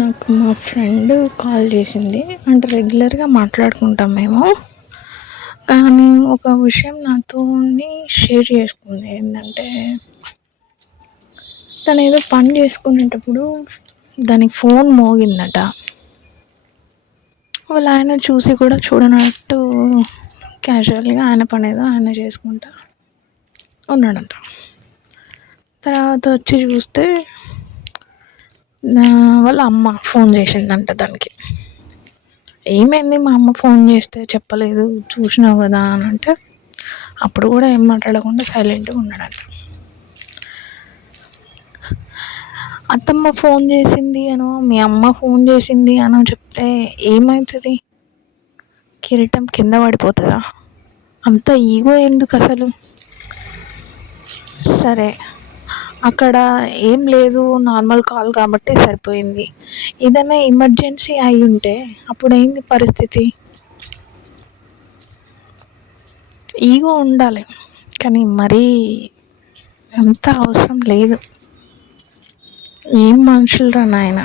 నాకు మా friend call చేసింది. అంటే రెగ్యులర్గా మాట్లాడుకుంటాం మేము. కానీ ఒక విషయం నాతోని షేర్ చేసుకుంది. ఏంటంటే తను ఏదో పని చేసుకునేటప్పుడు దాని ఫోన్ మోగిందట. వాళ్ళ ఆయన చూసి కూడా చూడనట్టు క్యాజువల్గా ఆయన పని ఏదో ఆయన చేసుకుంటా ఉన్నాడంట. తర్వాత వచ్చి చూస్తే వాళ్ళ అమ్మ ఫోన్ చేసిందంట దానికి. ఏమైంది, మా అమ్మ ఫోన్ చేస్తే చెప్పలేదు, చూసినావు కదా అని అంటే అప్పుడు కూడా ఏం మాట్లాడకుండా సైలెంట్గా ఉన్నాడంట. అత్తమ్మ ఫోన్ చేసింది అనో మీ అమ్మ ఫోన్ చేసింది అనో చెప్తే ఏమవుతుంది? కిరీటం కింద పడిపోతుందా? అంత ఈగో ఎందుకు అసలు? సరే, అక్కడ ఏం లేదు, నార్మల్ కాల్ కాబట్టి సరిపోయింది. ఏదైనా ఎమర్జెన్సీ అయి ఉంటే అప్పుడు ఏంది పరిస్థితి? ఈగో ఉండాలి కానీ మరీ అంత అవసరం లేదు. ఏం మనుషులు రా నాయన.